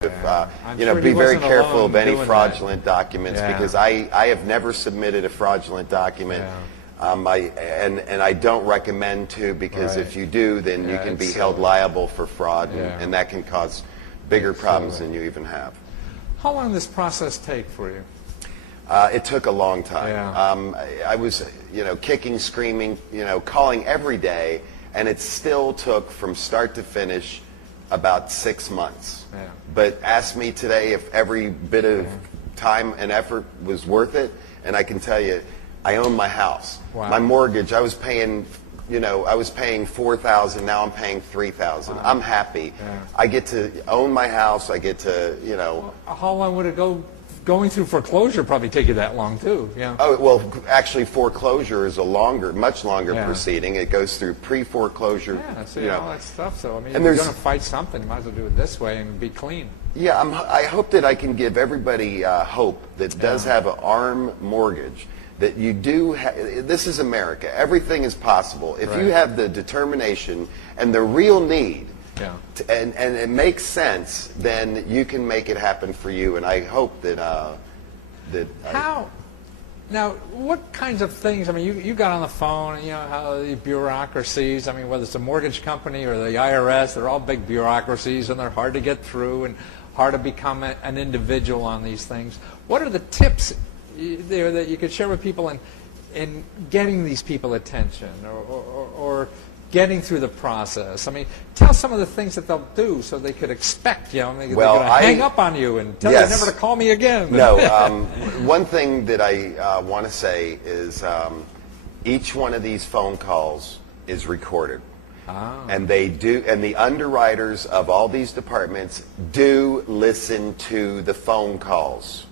Be very careful of any fraudulent documents, because I have never submitted a fraudulent document. And I don't recommend to, because if you do, then you can be held liable for fraud, and that can cause bigger problems than you even have. How long did this process take for you? It took a long time. I was, kicking, screaming, calling every day, and it still took from start to finish about 6 months. But ask me today if every bit of time and effort was worth it, and I can tell you, I own my house. My mortgage, I was paying $4,000, now I'm paying $3,000. I'm happy. I get to own my house, I get to, Well, how long would it going through foreclosure probably take you that long too? Oh, well, actually foreclosure is much longer proceeding. It goes through pre-foreclosure. All that stuff. So, I mean, if you're going to fight something, you might as well do it this way and be clean. Yeah, I hope that I can give everybody hope that does have an ARM mortgage, that you do, this is America. Everything is possible. If you have the determination and the real need, and it makes sense, then you can make it happen for you. And I hope that, Now, what kinds of things, I mean, you got on the phone, how the bureaucracies, I mean, whether it's a mortgage company or the IRS, they're all big bureaucracies, and they're hard to get through and hard to become an individual on these things. What are the tips there that you could share with people in getting these people attention or getting through the process? I mean, tell some of the things that they'll do so they could expect, they're going to hang up on you and tell you never to call me again. No, one thing that I want to say is each one of these phone calls is recorded. And the underwriters of all these departments do listen to the phone calls.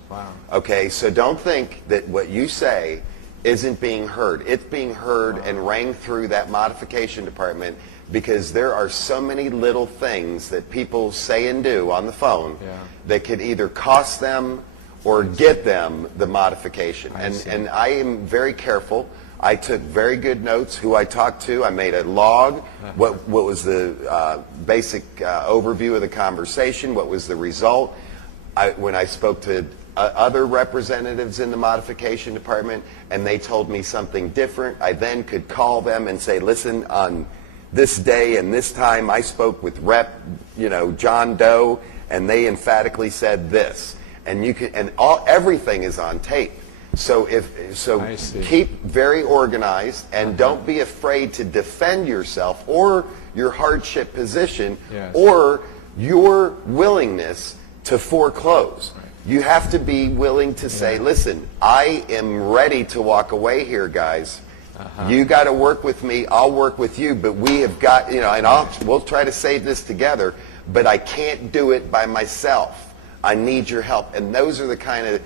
Okay, so don't think that what you say isn't being heard. It's being heard and rang through that modification department, because there are so many little things that people say and do on the phone that could either cost them or get them the modification. And I am very careful. I took very good notes who I talked to. I made a log. What was the basic overview of the conversation? What was the result? When I spoke to other representatives in the modification department and they told me something different, I then could call them and say, listen, on this day and this time I spoke with Rep. John Doe, and they emphatically said this. And everything is on tape. So keep very organized, and don't be afraid to defend yourself or your hardship position or your willingness to foreclose. You have to be willing to say, listen, I am ready to walk away here, guys. You got to work with me, I'll work with you, but we have got, and we'll try to save this together, but I can't do it by myself. I need your help. And those are the kind of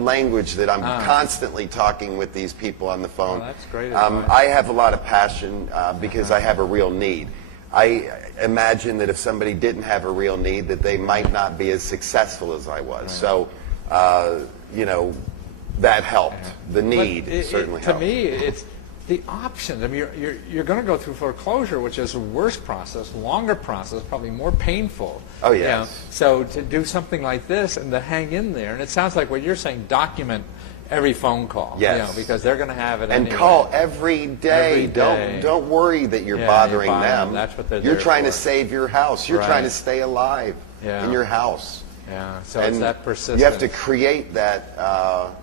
language that I'm constantly talking with these people on the phone. Well, that's great. I have a lot of passion because I have a real need. I imagine that if somebody didn't have a real need, that they might not be as successful as I was. So, that helped. The need certainly helped. To me, it's the options. I mean, you're going to go through foreclosure, which is a worse process, longer process, probably more painful. Oh, yes. So to do something like this and to hang in there, and it sounds like what you're saying, document every phone call. Yes. Because they're going to have it and anyway. Call every day. Don't worry that you're bothering them. That's what they're You're trying for. to save your house. You're trying to stay alive in your house. So it's that persistence. You have to create that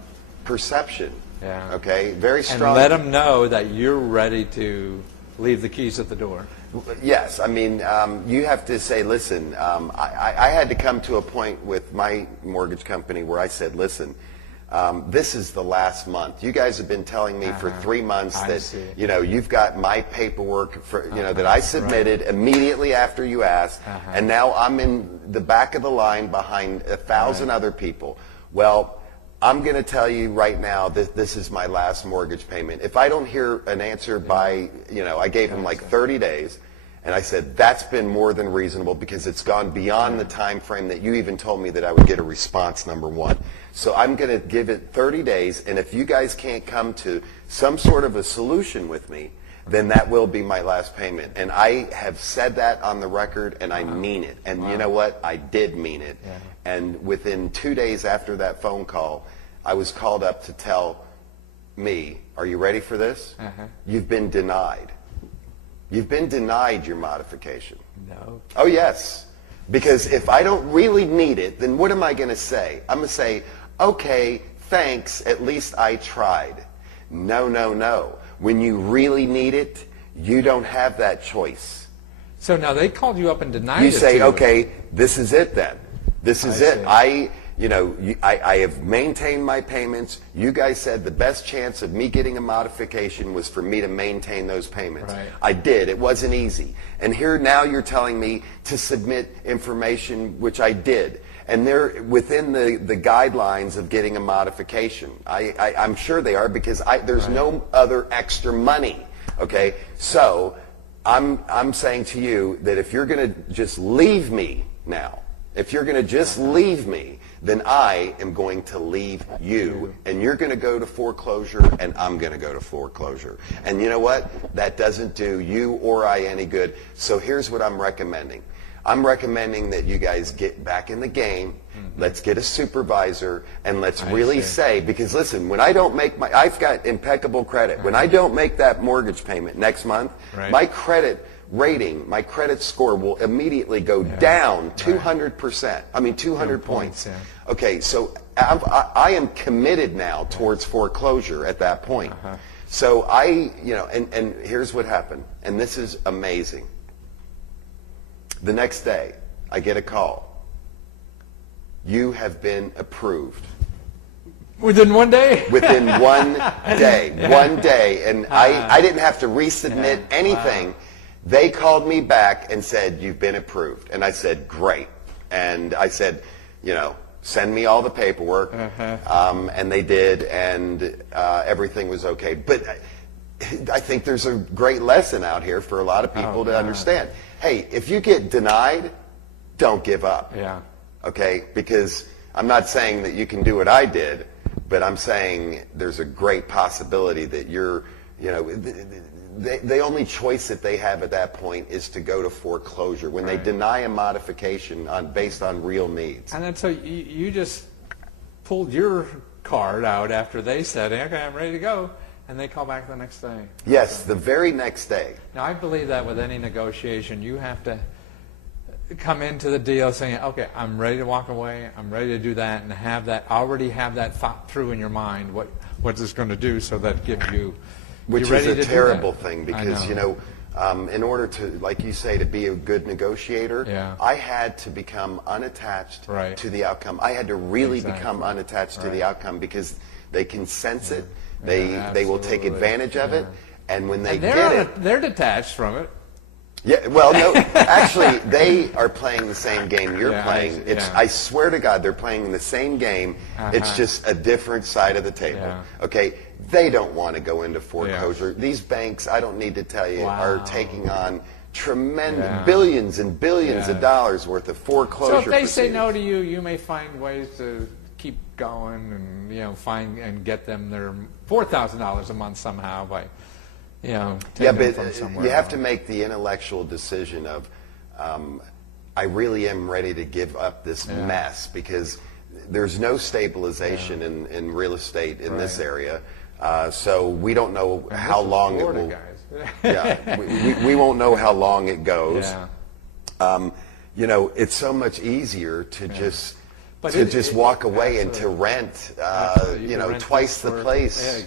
perception. Okay, very strong. And let them know that you're ready to leave the keys at the door. Yes, I mean, you have to say, listen, I had to come to a point with my mortgage company where I said, listen, this is the last month. You guys have been telling me for 3 months that, you've got my paperwork for, that I submitted immediately after you asked, and now I'm in the back of the line behind 1,000 other people. Well, I'm going to tell you right now that this is my last mortgage payment. If I don't hear an answer by, I gave him like 30 days, and I said, that's been more than reasonable because it's gone beyond the time frame that you even told me that I would get a response, number one. So I'm going to give it 30 days, and if you guys can't come to some sort of a solution with me, then that will be my last payment. And I have said that on the record, and I mean it. And you know what? I did mean it. Yeah. And within 2 days after that phone call, I was called up to tell me, are you ready for this? You've been denied. You've been denied your modification. No. Oh, yes. Because if I don't really need it, then what am I going to say? I'm going to say, okay, thanks, at least I tried. No, no, no. When you really need it, you don't have that choice. So now they called you up and denied it. You say, to okay, this is it then. This is it. see. I have maintained my payments. You guys said the best chance of me getting a modification was for me to maintain those payments. Right. I did. It wasn't easy. And here now you're telling me to submit information, which I did. And they're within the guidelines of getting a modification. I'm sure they are, because there's no other extra money. Okay? So I'm saying to you that if you're going to just leave me now, if you're going to just leave me, then I am going to leave you. And you're going to go to foreclosure, and I'm going to go to foreclosure. And you know what? That doesn't do you or I any good. So here's what I'm recommending. I'm recommending that you guys get back in the game. Let's get a supervisor, and let's really say, because listen, when I don't make I've got impeccable credit. When I don't make that mortgage payment next month, my credit rating, my credit score will immediately go down 200%. I mean, 200 points. Okay, so I am committed now towards foreclosure at that point. So and here's what happened, and this is amazing. The next day, I get a call. You have been approved. Within 1 day? Within 1 day. 1 day. And I didn't have to resubmit anything. Wow. They called me back and said, you've been approved. And I said, great. And I said, send me all the paperwork. And they did, and everything was okay. But I think there's a great lesson out here for a lot of people to understand. Hey, if you get denied, don't give up. Yeah. Okay? Because I'm not saying that you can do what I did, but I'm saying there's a great possibility that you're, the only choice that they have at that point is to go to foreclosure when they deny a modification based on real needs. And then so you just pulled your card out after they said, okay, I'm ready to go, and they call back the next day. Yes, the very next day. Now, I believe that with any negotiation, you have to come into the deal saying, okay, I'm ready to walk away, I'm ready to do that, and already have that thought through in your mind, what this going to do, so that gives you... Which is a terrible thing, because, in order to, like you say, to be a good negotiator, I had to become unattached to the outcome. I had to really become unattached to the outcome, because they can sense it, they will take advantage of it, and when they get it... They're detached from it. Yeah, well, no, actually, they are playing the same game you're playing. I swear to God, they're playing the same game. It's just a different side of the table. Okay, they don't want to go into foreclosure. These banks, I don't need to tell you, are taking on tremendous billions and billions of dollars worth of foreclosure. So if they proceedings. say no to you, you may find ways to keep going and find and get them their $4,000 a month somehow by. But you have to make the intellectual decision of, I really am ready to give up this mess, because there's no stabilization in real estate in this area. So we don't know how long it will. We won't know how long it goes. It's so much easier to just walk away and to rent, twice the place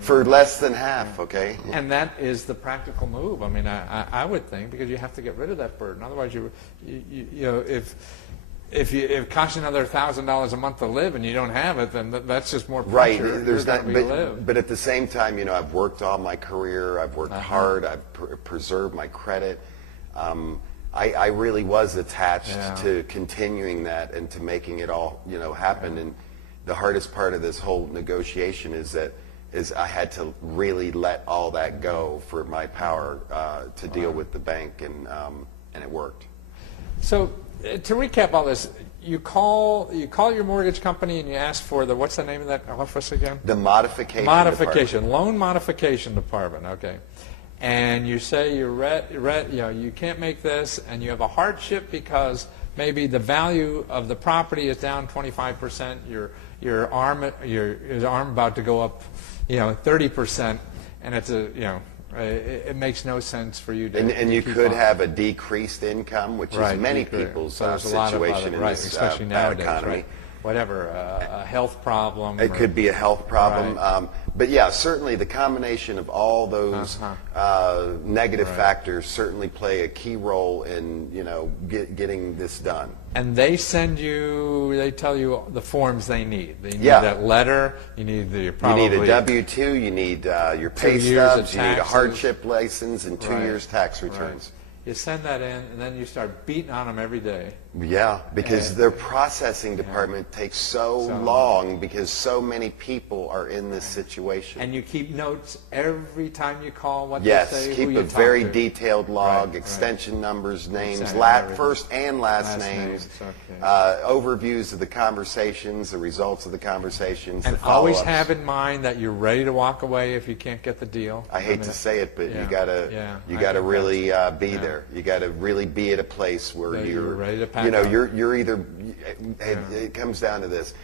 for less than half, okay? And that is the practical move. I mean, I would think, because you have to get rid of that burden. Otherwise, if it costs you another $1,000 a month to live and you don't have it, then that's just more pressure. Right. But at the same time, I've worked all my career. I've worked hard. I've preserved my credit. I really was attached to continuing that and to making it all, happen. And the hardest part of this whole negotiation is I had to really let all that go for my power to deal with the bank, and it worked. So to recap all this, you call your mortgage company and you ask for what's the name of that office again? The modification department. Loan modification department. Okay. and you say you can't make this, and you have a hardship because maybe the value of the property is down 25%, your arm about to go up 30%, and it's it makes no sense for you to and you keep could on. have a decreased income, which is many people's So there's a lot of situation in this especially bad nowadays, economy. right? Whatever, a health problem. It could be a health problem. Right. But yeah, certainly the combination of all those negative factors certainly play a key role in getting this done. And they tell you the forms they need. They need Yeah. that letter. You need You need a W-2, you need your pay 2 years of stubs, you need a taxes. hardship license, and 2 Right. years tax Right. returns. You send that in, and then you start beating on them every day. Yeah, because their processing department takes so long because so many people are in this situation. And you keep notes every time you call what Yes, they say, keep who you a talk very to. detailed log, Right, extension numbers, names, Exactly. first and last Last names, names, overviews of the conversations, the results of the conversations, And the always follow-ups. have in mind that you're ready to walk away if you can't get the deal. I hate to say it, but Yeah, you gotta yeah, I gotta think really that's- be there. You gotta really be at a place where That you're you're ready to pack up. you're either. It comes down to this.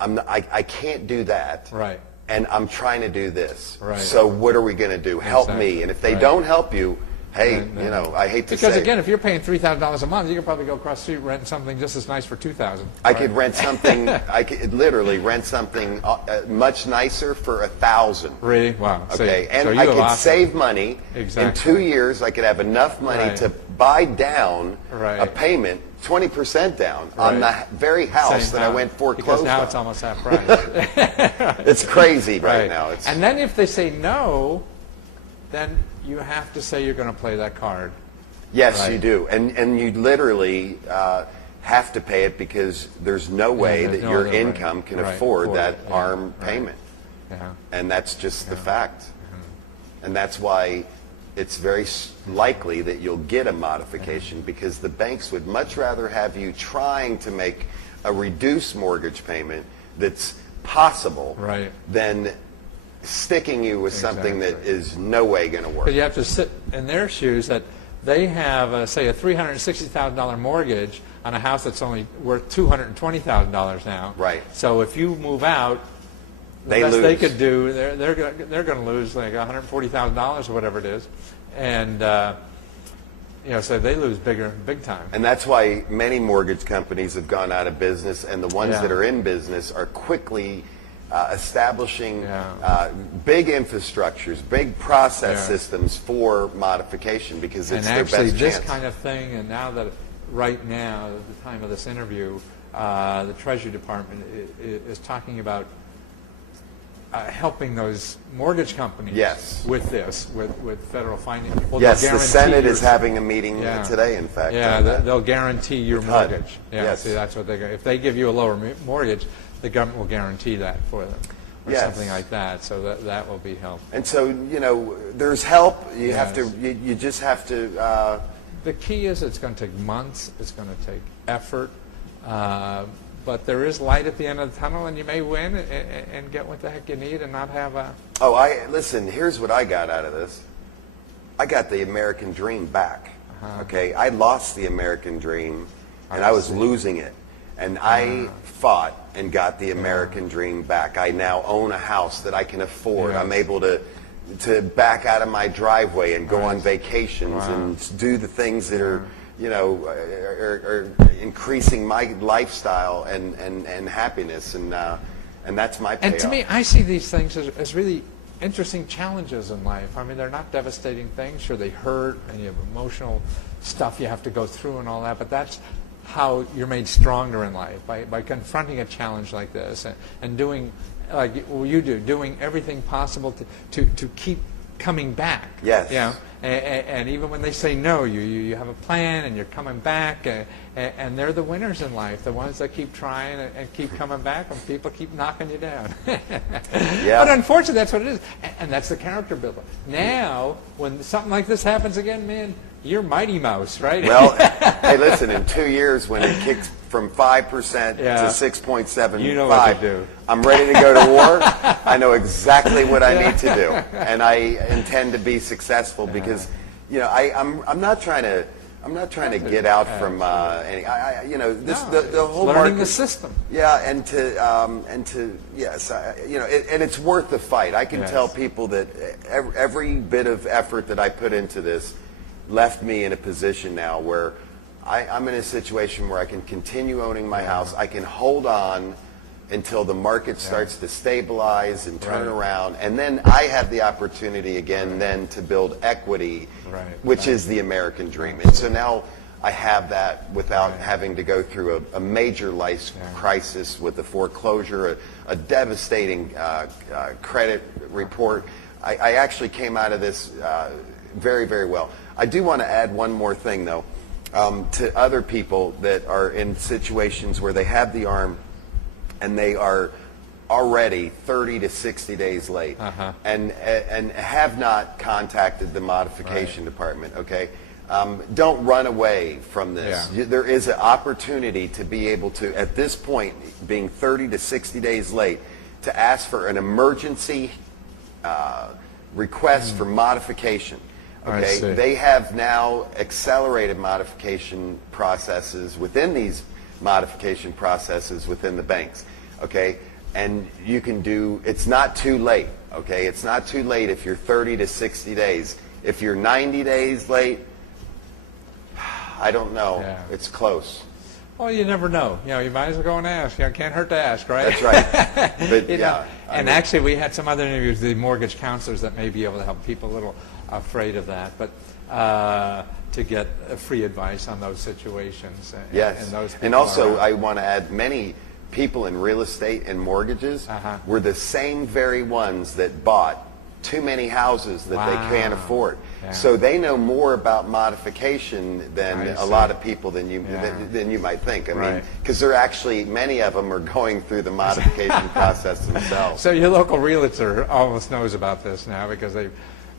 I can't do that. Right. And I'm trying to do this. Right. So what are we going to do? Help Exactly. me. And if they Right. don't help you, hey, Then- I hate to say. Because again, if you're paying $3,000 a month, you could probably go across the street and rent something just as nice for $2,000. I could rent something. I could literally rent something much nicer for $1,000. Really? Wow. Okay, So and you I have could options. save money. Exactly. In 2 years, I could have enough money Right. to buy down Right. a payment, 20% down on the Right. very house Same that I house. went foreclosed Because now on. it's almost half price. It's crazy right now. It's, And then if they say no, then you have to say you're going to play that card. yes, Right. you do, and you literally have to pay it because there's no way there's that no your other way. income can Right. afford Afford that it. Yeah. ARM Right. payment. Yeah. And that's just the fact. And that's why it's very likely that you'll get a modification because the banks would much rather have you trying to make a reduced mortgage payment that's possible Right. than sticking you with something that Exactly. is no way going to work. But you have to sit in their shoes that they have, say, a $360,000 mortgage on a house that's only worth $220,000 now. Right. So if you move out, the They best lose. they could do, they're going to lose like $140,000 or whatever it is, and so they lose big time. And that's why many mortgage companies have gone out of business, and the ones Yeah. that are in business are quickly establishing Yeah. big infrastructures, big process Yeah. systems for modification because it's And their actually, best this chance. kind of thing, and now that right now, at the time of this interview, the Treasury Department is talking about helping those mortgage companies Yes. with this, with federal financing. Well, Yes, they'll the guarantee Senate your- is having a meeting Yeah. today, in fact. Yeah, on that. they'll guarantee your With HUD. mortgage. Yeah, Yes. see, that's what if they give you a lower mortgage, the government will guarantee that for them, or Yes. something like that. So that will be help. And so, there's help. You have to. Yes. You just have to. The key is it's going to take months, it's going to take effort, but there is light at the end of the tunnel, and you may win and get what the heck you need and not have a... Listen. Here's what I got out of this. I got the American dream back. Okay, I lost the American dream, and I was losing it, and I fought and got the American dream back. I now own a house that I can afford. Yes. I'm able to back out of my driveway and go on vacations Wow. and do the things that are are increasing my lifestyle and happiness, and that's my payoff. And to me, I see these things as really interesting challenges in life. I mean, they're not devastating things. Sure, they hurt, and you have emotional stuff you have to go through and all that, but that's how you're made stronger in life, by confronting a challenge like this and doing, like you do, doing everything possible to keep coming back. Yes. And even when they say no, you have a plan and you're coming back, and they're the winners in life, the ones that keep trying and keep coming back when people keep knocking you down. Yeah. But unfortunately, that's what it is, and that's the character builder. Now, when something like this happens again, man, You're Mighty Mouse, right? Well, hey, listen, in 2 years, when it kicks from 5% Yeah. to 6.75, You know what to do. I'm ready to go to war. I know exactly what I need to do, and I intend to be successful because, you know, I'm not trying to get out from any. You know, this the whole learning market, the system. Yeah, and to yes, you know, and it's worth the fight. I can Yes. tell people that every bit of effort that I put into this left me in a position now where I'm in a situation where I can continue owning my house. I can hold on until the market starts to stabilize and turn around, and then I have the opportunity again then to build equity, which is the American dream. And so now I have that without having to go through a major life crisis with a foreclosure, a devastating credit report. I actually came out of this very, very well. I do want to add one more thing, though, to other people that are in situations where they have the arm and they are already 30 to 60 days late and have not contacted the modification department, okay? Don't run away from this. Yeah. There is an opportunity to be able to, at this point, being 30 to 60 days late, to ask for an emergency request for modification. Okay, they have now accelerated modification processes within these modification processes within the banks. Okay, and you can do. It's not too late. Okay, it's not too late if you're 30 to 60 days. If you're 90 days late, I don't know. Yeah. It's close. Well, you never know. You know, you might as well go and ask. You know, it can't hurt to ask, right? That's right. But You know, yeah, and actually, we had some other interviews with the mortgage counselors that may be able to help people a little afraid of that, but to get free advice on those situations. Yes, and those and people also are, I want to add, many people in real estate and mortgages were the same very ones that bought too many houses that they can't afford. Yeah. So they know more about modification than I a see. lot of people than you Yeah. than you might think. I mean, Right. because they're actually, many of them are going through the modification process themselves. So your local realtor almost knows about this now because they've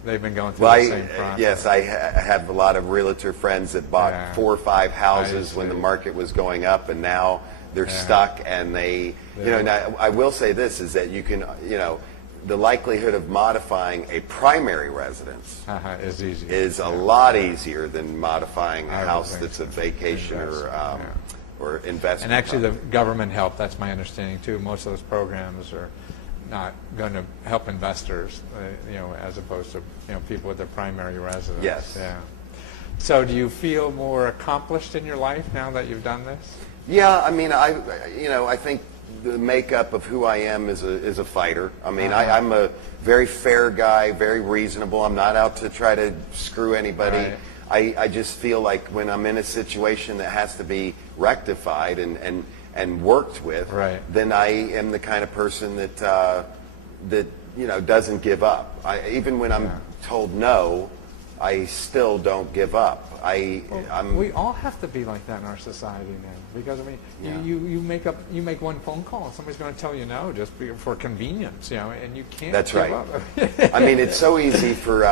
been going through Well, the same process. yes, I have a lot of realtor friends that bought 4 or 5 houses I when the see. market was going up, and now they're stuck. And they, you know, now I will say this is that you can, you know, the likelihood of modifying a primary residence is easy. is a lot easier than modifying a I would house think that's so. a vacation or investment. And actually, the property. government help, that's my understanding too. Most of those programs are not going to help investors, you know, as opposed to, you know, people with their primary residence. Yes. Yeah. So do you feel more accomplished in your life now that you've done this? Yeah, I mean, I think the makeup of who I am is a fighter. I mean, I'm a very fair guy, very reasonable. I'm not out to try to screw anybody. Right. I just feel like when I'm in a situation that has to be rectified and worked with, then I am the kind of person that you know, doesn't give up. Even when I'm told no, I still don't give up. We all have to be like that in our society now, because I mean, you make one phone call, and somebody's going to tell you no just for convenience, you know, and you can't. That's give right. up. I mean, it's so easy for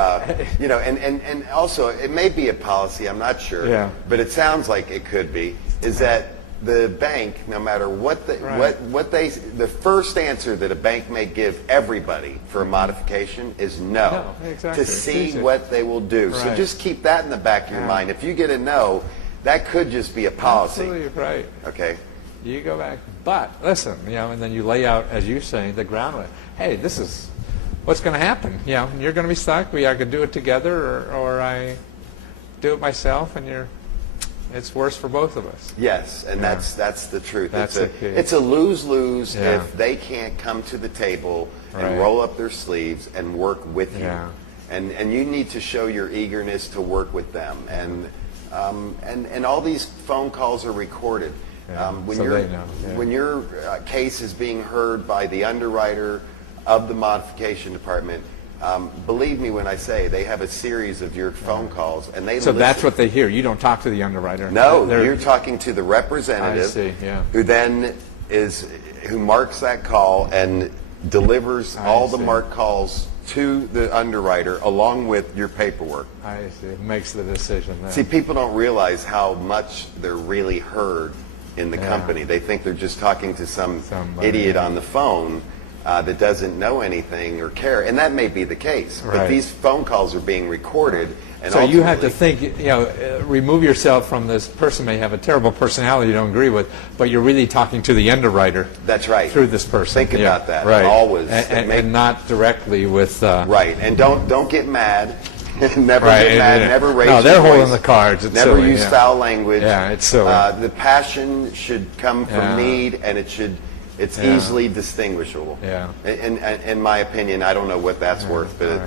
you know, and also it may be a policy. I'm not sure, but it sounds like it could be. Is that the bank, no matter what the first answer that a bank may give everybody for a modification is no, exactly. to see what they will do. So just keep that in the back of your mind. If you get a no, that could just be a policy. Absolutely right. Okay. You go back, but listen, you know, and then you lay out, as you say, the ground. Hey, this is what's going to happen. You know, you're going to be stuck. We are going to do it together, or I do it myself, and it's worse for both of us. Yes, and that's the truth. That's it's a lose-lose if they can't come to the table and roll up their sleeves and work with you. And you need to show your eagerness to work with them. And all these phone calls are recorded. When your case is being heard by the underwriter of the modification department, believe me when I say they have a series of your phone calls, and they listen. That's what they hear. You don't talk to the underwriter. No, you're talking to the representative, who then who marks that call and delivers all the marked calls to the underwriter along with your paperwork. I see. It makes the decision then. See, people don't realize how much they're really heard in the company. They think they're just talking to somebody, idiot on the phone that doesn't know anything or care, and that may be the case. Right. But these phone calls are being recorded, and so you have to ultimately- think, remove yourself from this person may have a terrible personality you don't agree with, but you're really talking to the underwriter. That's right. Through this person. Think about that. Right. Always. And not directly with. Right, and don't get mad. Never Right, get mad. yeah. Never raise No, your they're voice. holding the cards. It's Never silly, use yeah. foul language. Yeah, it's silly. The passion should come from Yeah. need, and it's Yeah. easily distinguishable. Yeah. In my opinion, I don't know what that's worth, but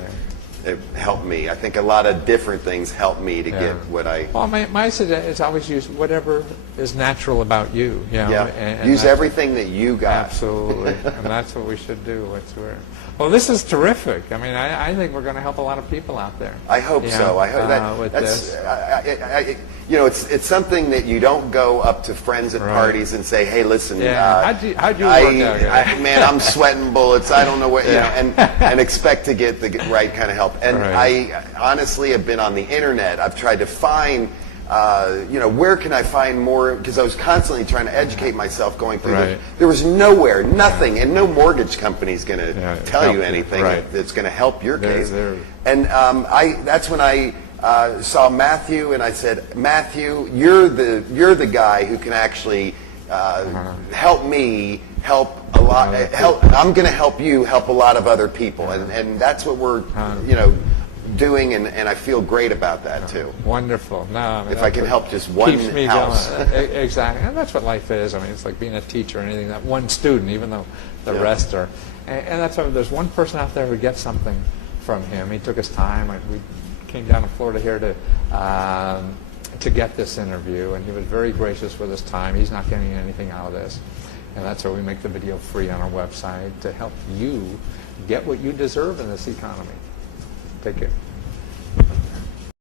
it helped me. I think a lot of different things helped me to get what I. Well, my suggestion is always use whatever is natural about you. Yeah. And Use that's- everything that you got. Absolutely, and that's what we should do. Well, this is terrific. I mean, I think we're going to help a lot of people out there. I hope so. I hope with that's. this. It's something that you don't go up to friends at parties and say, "Hey, listen, Yeah. How'd you work out? man, I'm sweating bullets. I don't know what and expect to get the right kind of help." And Right. I honestly have been on the internet. I've tried to find. Where can I find more? Because I was constantly trying to educate myself going through Right. There was nowhere, nothing, and no mortgage company is going to tell help you you. anything Right. that's going to help your case. They're- And that's when I saw Matthew, and I said, Matthew, you're the guy who can actually help me help a lot. I'm going to help you help a lot of other people, and that's what we're doing, and I feel great about that too. Wonderful. No, I mean, If I can help just one keeps me house. going. Exactly, and that's what life is. I mean, it's like being a teacher or anything. That one student, even though the rest are, and that's why there's one person out there who gets something from him. He took his time. We came down to Florida here to get this interview, and he was very gracious with his time. He's not getting anything out of this, and that's why we make the video free on our website to help you get what you deserve in this economy. Take care.